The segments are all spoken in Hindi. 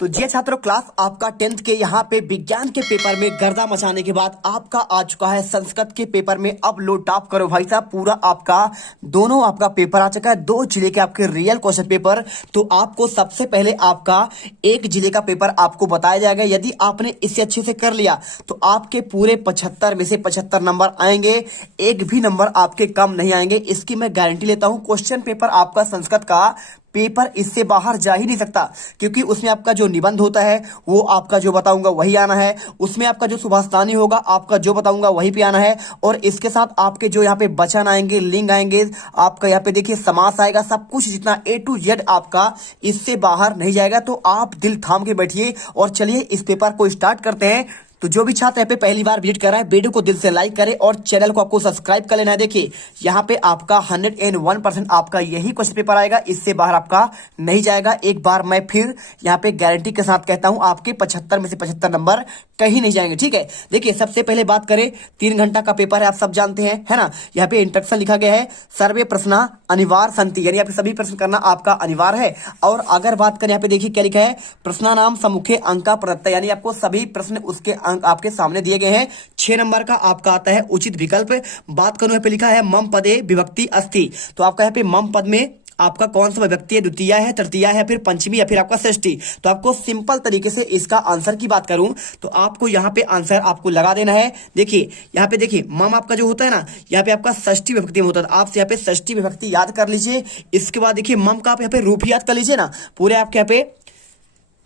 तो जी छात्रों, क्लास आपका 10th के यहाँ पे विज्ञान के पेपर में गर्दा मचाने के बाद आपका आ चुका है संस्कृत के पेपर में। अब लो टॉप करो भाई साहब, पूरा आपका दोनों आपका पेपर आ चुका है, 2 जिले के आपके रियल क्वेश्चन पेपर। तो आपको सबसे पहले आपका एक जिले का पेपर आपको बताया जाएगा। यदि आपने इसे अच्छे से कर लिया तो आपके पूरे 75 में से 75 नंबर आएंगे, एक भी नंबर आपके कम नहीं आएंगे, इसकी मैं गारंटी लेता हूं। क्वेश्चन पेपर आपका संस्कृत का पेपर इससे बाहर जा ही नहीं सकता, क्योंकि उसमें आपका जो निबंध होता है वो आपका जो बताऊंगा वही आना है, उसमें आपका जो सुभाषतानी होगा आपका जो बताऊंगा वही पे आना है, और इसके साथ आपके जो यहाँ पे वचन आएंगे, लिंग आएंगे, आपका यहाँ पे देखिए समास आएगा, सब कुछ जितना A to Z आपका इससे बाहर नहीं जाएगा। तो आप दिल थाम के बैठिए और चलिए इस पेपर को स्टार्ट करते हैं। तो जो भी छात्र यहाँ पे पहली बार विजिट कर रहा है, वीडियो को दिल से लाइक करें और चैनल को आपको सब्सक्राइब कर लेना है। देखिए यहाँ पे आपका 101% आपका यही क्वेश्चन पेपर आएगा, इससे बाहर आपका नहीं जाएगा। एक बार मैं फिर यहाँ पे गारंटी के साथ कहता हूँ, आपके 75 में से 75 नंबर कहीं नहीं जाएंगे। ठीक है, देखिए सबसे पहले बात करें, 3 घंटा का पेपर है, आप सब जानते हैं, है ना। यहाँ पे इंस्ट्रक्शन लिखा गया है, सर्वे प्रश्न अनिवार्य संति, यानी आपके सभी प्रश्न करना आपका अनिवार्य है। और अगर बात करें यहाँ पे देखिए क्या लिखा है, प्रश्नानाम सम्मुखे अंका प्रदत्त, यानी आपको सभी प्रश्न उसके अंक आपके सामने दिए गए हैं। 6 नंबर का आपका आता है उचित विकल्प। बात करूं, यहाँ पे लिखा है मम पदे विभक्ति अस्ति, तो आपका यहाँ पे मम पद में आपका कौन सा विभक्ति है, द्वितीय है, तृतीय है, फिर पंचमी या फिर आपका षष्ठी। तो आपको सिंपल तरीके से इसका आंसर की बात करूं तो आपको यहाँ पे आंसर आपको लगा देना है। देखिए यहाँ पे देखिए मम आपका जो होता है ना, यहाँ पे आपका षष्ठी विभक्ति में होता है, आप यहाँ पे षष्ठी विभक्ति याद कर लीजिए। इसके बाद देखिए मम का आप यहाँ पे रूप याद कर लीजिए ना, पूरे आपके यहाँ पे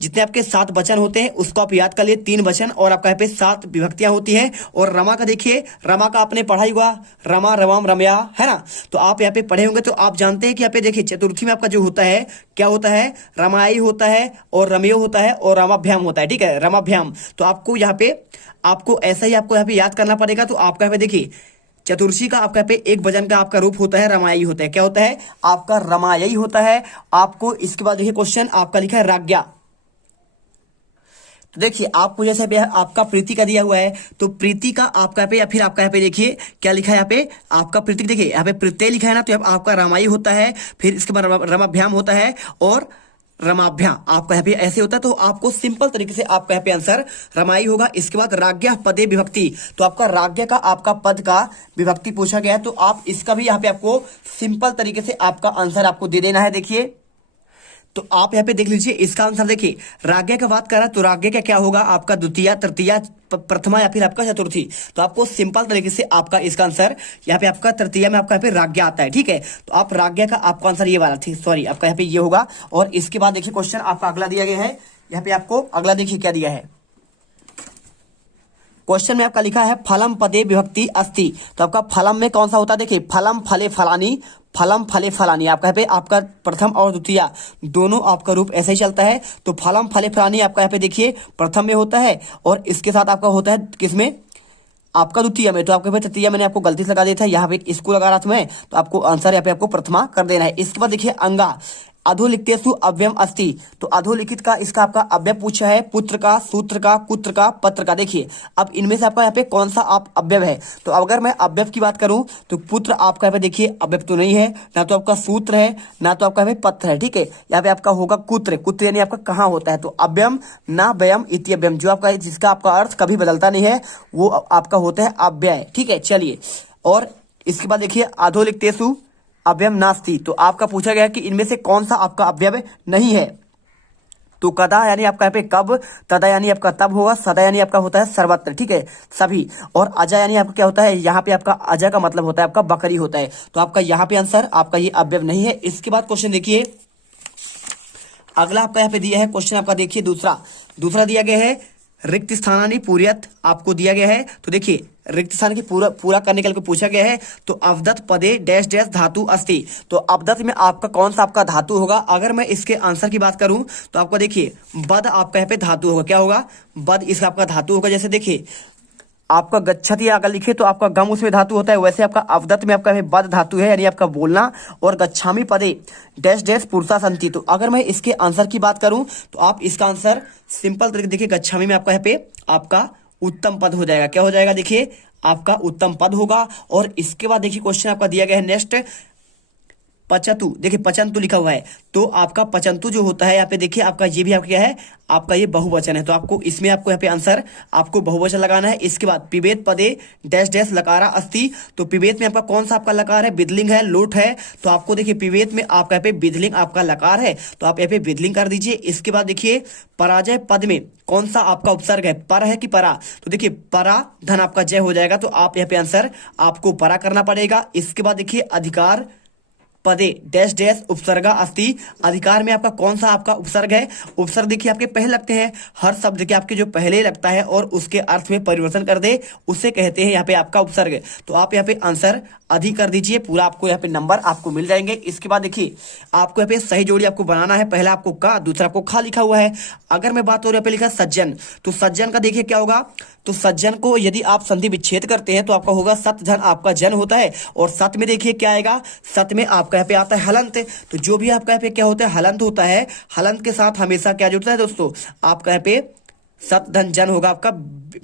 जितने आपके 7 वचन होते हैं उसको आप याद कर लिए, 3 वचन, और आपका यहाँ पे 7 विभक्तियां होती हैं। और रमा का देखिए, रमा का आपने पढ़ा ही हुआ, रमा रमम रमया, है ना। तो आप यहाँ पे पढ़े होंगे, तो आप जानते हैं कि यहाँ पे देखिए चतुर्थी में आपका जो होता है क्या होता है, रमाई होता है और रमयो होता है और रमाभ्याम होता है। ठीक है, रमाभ्याम। तो आपको यहाँ पे आपको ऐसा ही आपको यहाँ पे याद करना पड़ेगा। तो आपका यहाँ पे देखिए चतुर्थी का आपका पे एक वचन का आपका रूप होता है रमाई होता है, क्या होता है आपका रमाई होता है। आपको इसके बाद देखिए क्वेश्चन आपका लिखा है राज्ञा। तो देखिए आपको जैसे पे आपका प्रीति का दिया हुआ है, तो प्रीति का आपका यहाँ पे या फिर आपका यहाँ पे देखिए क्या लिखा है, यहाँ पे आपका प्रीति देखिए यहाँ पे प्रत्यय लिखा है ना, तो आपका रामाई होता है, फिर इसके बाद रमाभ्याम होता है और रमाभ्या आपका यहाँ पे ऐसे होता है। तो आपको सिंपल तरीके से आपका यहाँ पे आंसर रमाई होगा। इसके बाद राज्ञा पदे विभक्ति, तो आपका राज्ञा का आपका पद का विभक्ति पूछा गया है, तो आप इसका भी यहाँ पे आपको सिंपल तरीके से आपका आंसर आपको दे देना है। देखिए तो आप यहाँ पे देख लीजिए इसका आंसर, देखिए राज्ञा का बात करा तो राज्ञा का क्या होगा आपका द्वितीय, तृतीय, प्रथमा या फिर आपका चतुर्थी। तो आपको सिंपल तरीके से आपका इसका आंसर यहाँ पे आपका तृतीय में आपका यहाँ पे राज्ञा आता है। ठीक है, तो आप राज्ञा का आपका आंसर ये वाला थी, सॉरी आपका यहाँ पे ये होगा। और इसके बाद देखिए क्वेश्चन आपका अगला दिया गया है, यहाँ पे आपको अगला देखिए क्या दिया है, क्वेश्चन में आपका लिखा है फलम पदे विभक्ति अस्ति, तो आपका फलम में कौन सा होता है, देखिए फलम फले फलानी, फलम फले फलानी, आपका यहाँ पे आपका प्रथम और द्वितीय दोनों आपका रूप ऐसे ही चलता है। तो फलम फले फलानी आपका यहाँ पे देखिए प्रथम में होता है, और इसके साथ आपका होता है किसमें, आपका द्वितीय में। तो आपके पे तृतीय मैंने आपको गलती से लगा दिया था, यहाँ पे इसको लगा रहा था मैं, तो आपको आंसर यहाँ पे आपको प्रथमा कर देना है। इसके बाद देखिए अंगा अधोलिखितेषु अव्ययम अस्ति, तो अधोलिखित का इसका आपका अव्यय पूछा है, पुत्र का, सूत्र का, कुत्र का, पत्र का। देखिए अब इनमें से आपका यहाँ पे कौन सा आप अव्यय है, तो अगर मैं अव्यय की बात करूं तो पुत्र आपका यहाँ पे देखिए अव्यय तो नहीं है, ना तो आपका सूत्र है, ना तो आपका यहाँ पे पत्र है। ठीक है, यहाँ पे आपका होगा कुत्र, कुत्र यानी आपका कहाँ होता है, तो अव्ययम ना व्ययम इति अव्ययम, जो आपका जिसका आपका अर्थ कभी बदलता नहीं है वो आपका होता है अव्यय। ठीक है, चलिए और इसके बाद देखिए अधोलिखितेषु अव्ययम नास्ति, तो आपका पूछा गया कि इनमें से कौन सा आपका अव्यय नहीं है। तो कदा यानी आपका यहाँ पे कब, तदा यानी आपका तब होगा, सदा यानी आपका होता है सर्वत्र। ठीक है सभी, और अजा यानी आपका क्या होता है, यहाँ पे आपका अजा का मतलब होता है आपका बकरी होता है। तो आपका यहाँ पे आंसर आपका ये अव्यय नहीं है। इसके बाद क्वेश्चन देखिए अगला आपका यहाँ पे दिया है क्वेश्चन आपका, देखिए दूसरा दिया गया है रिक्त स्थानानि पूर्यत आपको दिया गया है। तो देखिए रिक्त स्थान की पूरा करने के लिए पूछा गया है, तो अवदत पदे डैश डैश धातु अस्ति, तो अवदत में आपका कौन सा आपका धातु होगा। अगर मैं इसके आंसर की बात करूं तो आपको देखिए बद आपका यहाँ पे धातु होगा, क्या होगा बद, इसका आपका धातु होगा। जैसे देखिए आपका गच्छति अगर लिखे तो आपका गम उसमें धातु होता है, वैसे आपका अवदत में आपका बद धातु है, यानी आपका बोलना। और गच्छामी पदे डैश डैश पुरुषा संति, तो अगर मैं इसके आंसर की बात करूं तो आप इसका आंसर सिंपल तरीके देखिए गच्छामी में आपका यहाँ पे आपका उत्तम पद हो जाएगा, क्या हो जाएगा देखिए आपका उत्तम पद होगा। और इसके बाद देखिए क्वेश्चन आपका दिया गया है नेक्स्ट, पचतु, देखिए पचंतु लिखा हुआ है, तो आपका पचंतु जो होता है यहाँ पे देखिए आपका ये भी आपका क्या है, आपका ये बहुवचन है, तो आपको इसमें आपको यहाँ पे आंसर आपको बहुवचन लगाना है। इसके बाद पिबेत पदे डैश डैश लकारा अस्ति, तो पिबेत में आपका कौन सा आपका लकार है, बिदलिंग है, लोट है, तो आपको देखिए पिबेत में आपका यहाँ पे बिदलिंग आपका लकार है, तो आप यहाँ पे बिदलिंग कर दीजिए। इसके बाद देखिए पराजय पद में कौन सा आपका उपसर्ग है, पर है कि परा, तो देखिए परा धन आपका जय हो जाएगा, तो आप यहाँ पे आंसर आपको परा करना पड़ेगा। इसके बाद देखिए अधिकार पदे डैश डैश उपसर्गा अस्ति, अधिकार में आपका कौन सा आपका उपसर्ग है, उपसर्ग देखिए आपके पहले लगते हैं, हर शब्द के आपके जो पहले लगता है और उसके अर्थ में परिवर्तन कर दे उसे कहते हैं यहाँ पे आपका उपसर्ग, तो आप यहाँ पे आंसर अधिक कर दीजिए, पूरा आपको यहाँ पे नंबर आपको मिल जाएंगे। इसके बाद देखिए आपको यहाँ पे सही जोड़ी आपको बनाना है, पहला आपको का, दूसरा आपको खा लिखा हुआ है। अगर मैं बात करूँ यहाँ पे लिखा सज्जन, तो सज्जन का देखिए क्या होगा, तो सज्जन को यदि आप संधि विच्छेद करते हैं तो आपका होगा सत धन आपका जन होता है, और सत में देखिए क्या आएगा, सत में आपका यहाँ पे आता है हलंत, तो जो भी आपका यहाँ पे क्या होता है हलंत होता है, हलंत के साथ हमेशा क्या जुड़ता है दोस्तों, आपका यहाँ पे सत धन जन होगा आपका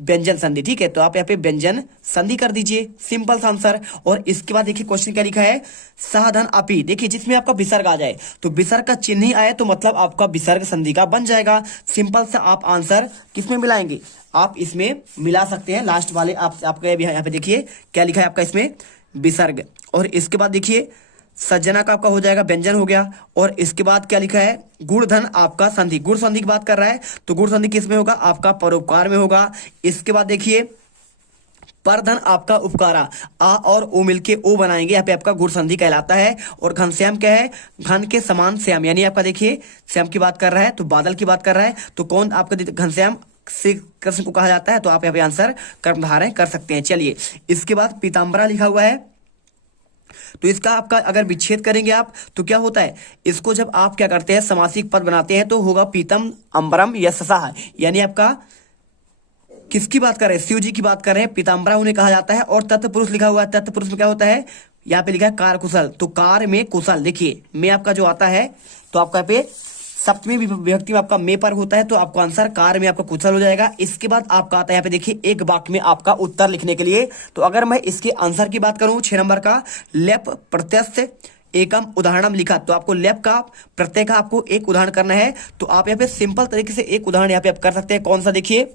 व्यंजन संधि, ठीक है, तो आप यहाँ पे व्यंजन संधि कर दीजिए, सिंपल सा आंसर। और इसके बाद देखिए क्वेश्चन क्या लिखा है, साधन अपी, देखिए जिसमें आपका विसर्ग आ जाए, तो विसर्ग का चिन्ह ही आए तो मतलब आपका विसर्ग संधि का बन जाएगा। सिंपल सा आप आंसर किसमें मिलाएंगे, आप इसमें मिला सकते हैं, लास्ट वाले आपका यहाँ पे देखिए क्या लिखा है आपका इसमें विसर्ग। और इसके बाद देखिए सज्जना का आपका हो जाएगा व्यंजन हो गया, और इसके बाद क्या लिखा है गुणधन आपका संधि, गुण संधि की बात कर रहा है, तो गुण संधि किस में होगा, आपका परोपकार में होगा। इसके बाद देखिए परधन आपका उपकारा, आ और ओ मिलके ओ बनाएंगे, यहाँ पे आपका गुण संधि कहलाता है। और घनश्याम क्या है, घन के समान श्याम, यानी आपका देखिए श्याम की बात कर रहा है तो बादल की बात कर रहा है, तो कौन आपका घनश्याम श्री कृष्ण को कहा जाता है, तो आप यहाँ पे आंसर कर्मधारय कर सकते हैं। चलिए इसके बाद पीताम्बरा लिखा हुआ है, तो इसका आपका अगर विच्छेद करेंगे आप तो क्या होता है, इसको जब आप क्या करते हैं समासिक पद बनाते हैं तो होगा पीतम अम्बरम यशसा, यानी आपका किसकी बात कर रहे हैं, शिव जी की बात कर रहे हैं, पीताम्बरा उन्हें कहा जाता है। और तत्पुरुष लिखा हुआ है, तत्पुरुष में क्या होता है, यहाँ पे लिखा है कार कुशल, तो कार में कुशल, देखिए में आपका जो आता है तो आपका यहाँ पे सप्तमी विभक्ति में आपका में पर होता है, तो आपको आंसर कार में आपका कुशल हो जाएगा। इसके बाद आपका आता है यहाँ पे देखिए एक वाक्य में आपका उत्तर लिखने के लिए, तो अगर मैं इसके आंसर की बात करूं 6 नंबर का, लेप प्रत्यय एकम उदाहरणम लिखा, तो आपको लेप का प्रत्यय का आपको एक उदाहरण करना है, तो आप यहाँ पे सिंपल तरीके से एक उदाहरण यहाँ पे आप कर सकते हैं, कौन सा देखिए,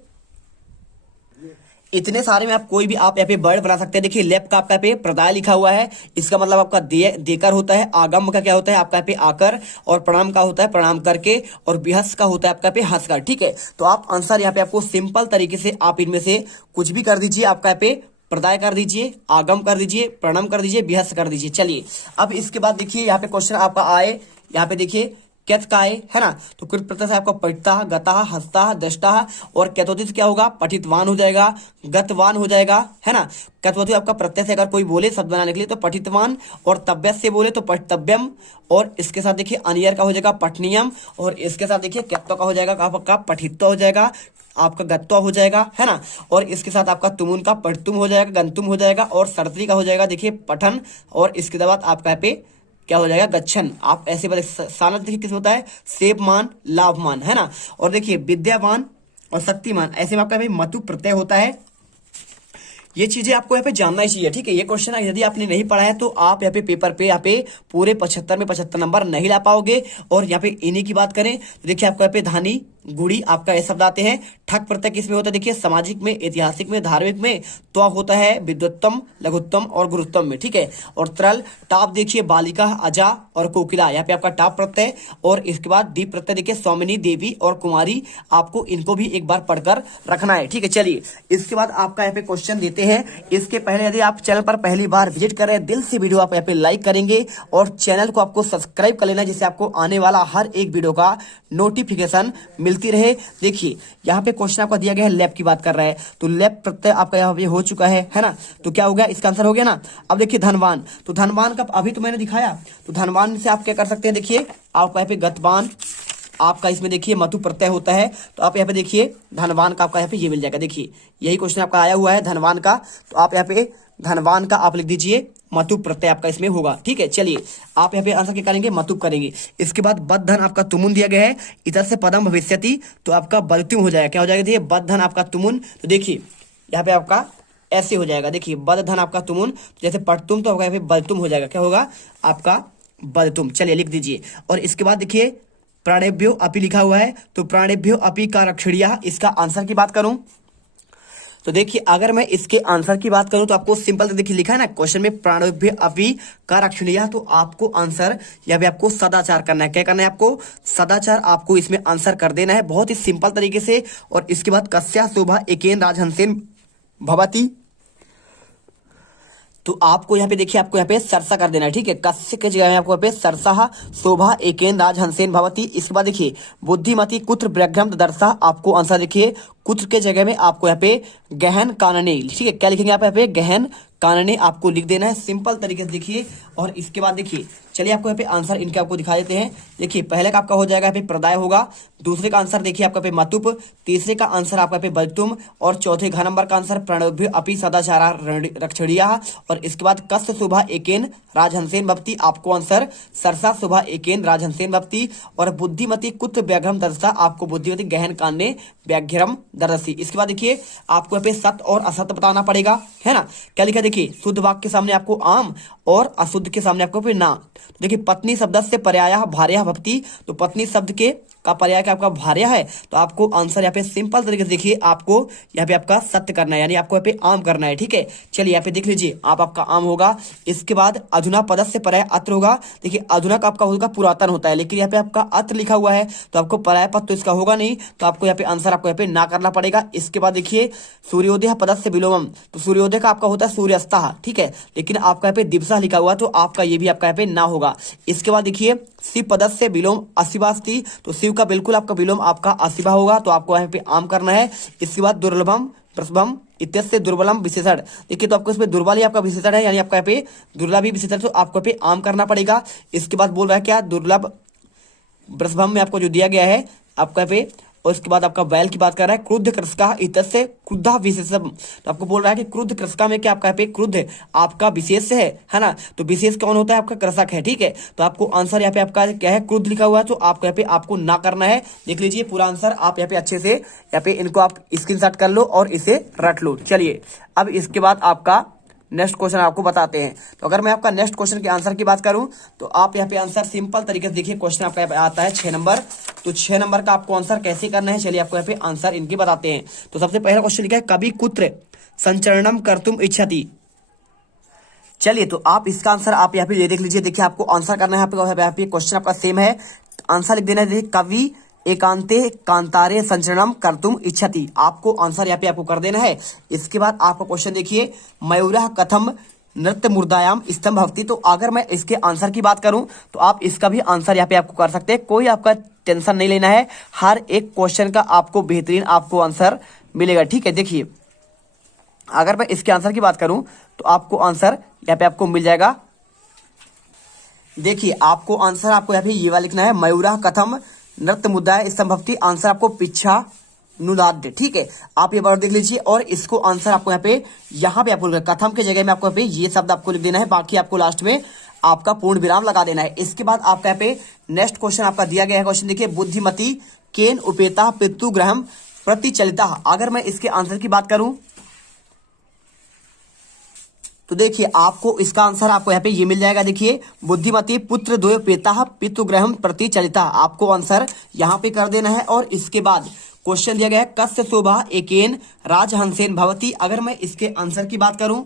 इतने सारे में आप कोई भी आप यहाँ पे वर्ड बना सकते हैं। देखिए लेप का आपका यहाँ पे प्रदाय लिखा हुआ है, इसका मतलब आपका देकर होता है, आगम का क्या होता है आपका यहाँ पे आकर, और प्रणाम का होता है प्रणाम करके, और बिहस का होता है आपका यहाँ पे हंसकर, ठीक है। तो आप आंसर यहाँ पे आपको सिंपल तरीके से आप इनमें से कुछ भी कर दीजिए, आपका यहाँ पे प्रदाय कर दीजिए, आगम कर दीजिए, प्रणाम कर दीजिए, बिहस कर दीजिए। चलिए अब इसके बाद देखिए यहाँ पे क्वेश्चन आपका आए, यहाँ पे देखिए कैथ काय है ना, तो कृत प्रत्यय से आपका पठिता गता हस्ता दृष्टा, और कैथोदित क्या होगा, पठितवान हो जाएगा, गतवान हो जाएगा, है ना। कैथोदित आपका प्रत्यय से अगर कोई बोले शब्द बनाने के लिए तो पठितवान, और तव्य से बोले तो पठितव्यम, और इसके साथ देखिए अनियर का हो जाएगा पठनीयम, और इसके साथ देखिए कैत्व का हो जाएगा आपका पठित्व हो जाएगा, आपका गत्वा हो जाएगा, है ना। और इसके साथ आपका तुमुन का पठतुम हो जाएगा, गंतुम हो जाएगा, और सर्त्री का हो जाएगा देखिए पठन, और इसके बाद आपका यहाँ पे क्या हो जाएगा गच्छन। आप ऐसे बता सानत देखिए किस होता है, सेवमान लाभमान, है ना। और देखिए विद्यावान और शक्तिमान, ऐसे में आपका भाई मतु प्रत्यय होता है। ये चीजें आपको यहाँ पे जानना ही चाहिए, ठीक है। ये क्वेश्चन यदि आपने नहीं पढ़ा है तो आप यहाँ पे पेपर पे यहाँ पे पूरे 75 में 75 नंबर नहीं ला पाओगे। और यहाँ पे इन्हीं की बात करें तो देखिए आपको यहाँ पे धानी गुड़ी आपका ये शब्द आते हैं। ठक प्रत्यय किसमें होता है, देखिए सामाजिक में, ऐतिहासिक में, धार्मिक में तो होता है विद्वत्तम, लघुत्तम और गुरुत्तम में, ठीक है। और तरल टाप देखिए बालिका, अजा और कोकिला, यहाँ पे आपका टाप प्रत्यय। और इसके बाद डी प्रत्यय देखिए स्वामिनी, देवी और कुमारी, आपको इनको भी एक बार पढ़कर रखना है, ठीक है। चलिए इसके बाद आपका यहाँ पे क्वेश्चन देते हैं। इसके पहले यदि आप चैनल पर पहली बार विजिट कर रहे हैं, दिल से वीडियो आप यहाँ पे लाइक करेंगे और चैनल को आपको सब्सक्राइब कर लेना, जिससे आपको आने वाला हर एक वीडियो का नोटिफिकेशन मिलती रहे। देखिए यहाँ पे क्वेश्चन आपका दिया गया है, लैप की बात कर रहा है, तो लैप प्रत्यय आपका यहाँ पे हो चुका है ना। तो क्या हो गया, इसका आंसर हो गया ना। अब देखिए धनवान, तो धनवान का अभी तो मैंने दिखाया, तो धनवान से आप क्या कर सकते हैं, देखिए आपका यहाँ पे गतवान, आपका इसमें देखिए मतु प्रत्यय होता है, तो आप यहाँ पे देखिए धनवान का आपका यहाँ पे ये मिल जाएगा। देखिए यही क्वेश्चन आपका आया हुआ है धनवान का, तो आप यहाँ पे धनवान का आप लिख दीजिए मतु प्रत्यय आपका इसमें होगा, ठीक है। चलिए आप यहाँ पे आंसर क्या करेंगे, मतुप करेंगे। इसके बाद बद धन आपका तुमुन दिया गया है, इधर से पदम भविष्यति, तो आपका बलतुम हो जाएगा। क्या हो जाएगा, देखिए बद धन आपका तुमुन, तो देखिए यहाँ पे आपका ऐसे हो जाएगा। देखिए बद धन आपका तुमुन, जैसे पटतुम तो होगा यहाँ पे बलतुम हो जाएगा। क्या होगा आपका बदतुम। चलिए लिख दीजिए। और इसके बाद देखिए प्राणेभ्यो अपि लिखा हुआ है, तो प्राणेभ्यो अपि का रक्षणीय, इसका आंसर की बात करूं तो देखिए अगर मैं इसके आंसर की बात करूं तो आपको सिंपल देखिए लिखा है ना क्वेश्चन में प्राणेभ्यो अपि का रक्षणीय, तो आपको आंसर यहाँ पे आपको सदाचार करना है। क्या करना है आपको? सदाचार आपको इसमें आंसर कर देना है बहुत ही सिंपल तरीके से। और इसके बाद कस्या शोभा एकेन राजहंसेन भवती, तो आपको यहाँ पे देखिए आपको यहाँ पे सरसा कर देना है, ठीक है। कस्य के जगह में आपको यहाँ पे सरसा शोभा एकेन राजहंसेन भवती। इसके बाद देखिए बुद्धिमती कुत्र व्याघ्रम दर्शा, आपको आंसर देखिए कुत्र के जगह में आपको यहाँ पे गहन कानने, ठीक है। क्या लिखेंगे आप यहाँ पे? गहन कानने आपको लिख देना है सिंपल तरीके से देखिए। और इसके बाद देखिए चलिए आपको यहाँ पे आंसर इनके आपको दिखा देते हैं। देखिए पहले का आपका हो जाएगा यहाँ पे प्रदाय होगा, दूसरे का आंसर देखिए आपका पे मतुप, तीसरे का आंसर आपका पे बलतुम, और चौथे घ नंबर का आंसर प्रणोभ्य अपि सदाचारा रक्षणीय। और इसके बाद कस्य शोभा एकेन राजहंसेन भवती, आपको आंसर सरसा शोभा एकेन राजहंसेन भवती। और बुद्धिमती कुत्र व्याघ्रम दर्शा, आपको बुद्धिमती गहन कान्ने व्याघ्रम दर्शी। इसके बाद देखिए आपको यहाँ पे सत्य और असत्य बताना पड़ेगा, है ना। क्या लिखा देखिए शुद्ध वाक्य के सामने आपको आम और अशुद्ध के सामने आपको फिर ना। तो देखिए पत्नी शब्द से पर्याय भार्या भवती, तो पत्नी शब्द के का पर्याय क्या आपका भार्य है, तो आपको आंसर यहाँ पे सिंपल तरीके से देखिए आपको यहाँ पे आपका सत्य करना है, यानी आपको यहाँ पे आम करना है, ठीक है। चलिए यहाँ पे देख लीजिए आप आपका आम होगा। इसके बाद अधुना पद से पर्याय अत्र होगा। देखिए अधुना का आपका होगा पुरातन होता है, लेकिन यहाँ पे आपका अत्र लिखा हुआ है तो आपको पर्याय पद तो इसका होगा नहीं, तो आपको यहाँ पे आंसर आपको यहाँ पे ना करना पड़ेगा। इसके बाद देखिए सूर्योदय पद से विलोमम, तो सूर्योदय का आपका होता है सूर्यास्तः, ठीक है, लेकिन आपका यहाँ पे दिवसा लिखा हुआ, तो आपका ये भी आपका यहाँ पे ना होगा। इसके बाद देखिए शिव पद से विलोम अशिवास्ति, तो शिव का बिल्कुल आपका विलोम आपका अशिवा होगा, तो आपको यहाँ पे आम करना है। इसके बाद दुर्लभम प्रसभम इत्यस्य दुर्बलम विशेषण, देखिए तो आपको इसमें दुर्बल ही आपका विशेषण है, यानी आपका यहाँ पे दुर्लभ ही विशेषण, तो आपको यहाँ पे आम करना पड़ेगा। इसके बाद बोल रहा है क्या दुर्लभ प्रसभम में आपको जो दिया गया है आपका यहाँ पे, और इसके बाद आपका बैल की बात कर रहा है क्रुद्ध कृषका इत्यस्य क्रुद्धा विशेषम, तो आपको बोल रहा है कि क्रुद्ध कृषका में क्या आपका यहाँ पे क्रुद्ध आपका विशेष है ना, तो विशेष कौन होता है? आपका कृषक है, ठीक है। तो आपको आंसर यहाँ पे आपका क्या है? क्रुद्ध लिखा हुआ है, तो आपको यहाँ पे आपको ना करना है। देख लीजिए पूरा आंसर आप यहाँ पे अच्छे से यहाँ पे इनको आप स्क्रीनशॉट कर लो और इसे रट लो। चलिए अब इसके बाद आपका नेक्स्ट क्वेश्चन आपको बताते हैं। तो अगर मैं आपका नेक्स्ट क्वेश्चन के आंसर की बात करूं तो आप यहाँ पे आंसर सिंपल तरीके से देखिए, क्वेश्चन आपका यहाँ पे आता है 6 नंबर, तो 6 नंबर का आपको आंसर कैसे करना है चलिए आपको यहाँ पे आंसर इनके बताते हैं। तो सबसे पहला क्वेश्चन लिखा है कवि कुत्र संचरणम कर्तुम इच्छति। चलिए तो आप इसका आंसर आप यहाँ पे ये देख लीजिए, देखिए आपको आंसर करना है यहाँ पे क्वेश्चन आपका सेम है, आंसर लिख देना है। देखिए कवि एकांते कांतारे संचरणम कर्तुम इच्छति, आपको आंसर यहाँ पे आपको कर देना है। इसके बाद आपका क्वेश्चन देखिए मयूरः कथम नृत्य मुर्दायाम स्तंभ भवति, तो अगर मैं इसके आंसर की बात करूं तो आप इसका भी आंसर यहाँ पे आपको कर सकते हैं, कोई आपका टेंशन नहीं लेना है, हर एक क्वेश्चन का आपको बेहतरीन आपको आंसर मिलेगा, ठीक है। देखिए अगर मैं इसके आंसर की बात करूं तो आपको आंसर यहाँ पे आपको मिल जाएगा। देखिए आपको आंसर आपको यहाँ पे ये वाला लिखना है मयूरः कथम नृत्य मुद्दा संभवती, आंसर आपको पिछा नुदाद्य, ठीक है। आप ये बार देख लीजिए और इसको आंसर आपको यहाँ पे आपको कथम के जगह में आपको यहाँ पे ये शब्द आपको लिख देना है, बाकी आपको लास्ट में आपका पूर्ण विराम लगा देना है। इसके बाद आपका यहाँ पे नेक्स्ट क्वेश्चन आपका दिया गया है, क्वेश्चन देखिए बुद्धिमती केन उपेता पितृग्रहम प्रतिचलिता, अगर मैं इसके आंसर की बात करूं तो देखिए आपको इसका आंसर आपको यहाँ पे ये मिल जाएगा। देखिए बुद्धिमती पुत्र द्वय पेता पितृग्रहम प्रति चलिता, आपको आंसर यहाँ पे कर देना है। और इसके बाद क्वेश्चन दिया गया है कस्य शोभा एकेन राजहंसेन भवती, अगर मैं इसके आंसर की बात करूं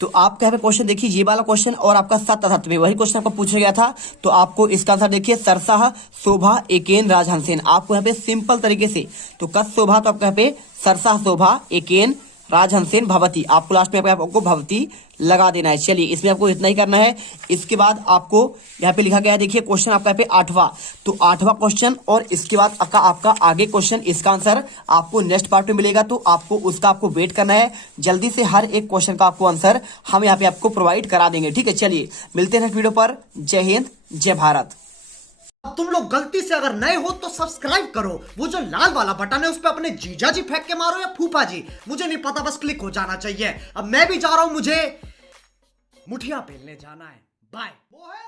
तो आपका यहाँ पे क्वेश्चन देखिए ये वाला क्वेश्चन और आपका सत्य असत्य में वही क्वेश्चन आपको पूछा गया था, तो आपको इसका आंसर देखिए सरसा शोभा एकेन राजहंसेन, आपको यहाँ पे सिंपल तरीके से तो कस शोभा, तो आपको यहाँ पे सरसा शोभा एकेन राजहंसेन भवती, आपको लास्ट में आपको भवती लगा देना है। चलिए इसमें आपको इतना ही करना है। इसके बाद आपको यहाँ पे लिखा गया है, देखिए क्वेश्चन आपका यहाँ पे 8वां, तो 8वां क्वेश्चन और इसके बाद आपका आगे क्वेश्चन, इसका आंसर आपको नेक्स्ट पार्ट में मिलेगा, तो आपको उसका आपको वेट करना है। जल्दी से हर एक क्वेश्चन का आपको आंसर हम यहाँ पे आपको प्रोवाइड करा देंगे, ठीक है। चलिए मिलते हैं नेक्स्ट वीडियो पर। जय हिंद जय भारत। अब तुम लोग गलती से अगर नए हो तो सब्सक्राइब करो, वो जो लाल वाला बटन है उस पर अपने जीजा जी फेंक के मारो या फूफा जी, मुझे नहीं पता, बस क्लिक हो जाना चाहिए। अब मैं भी जा रहा हूं, मुझे मुठिया पेलने जाना है। बाय। वो है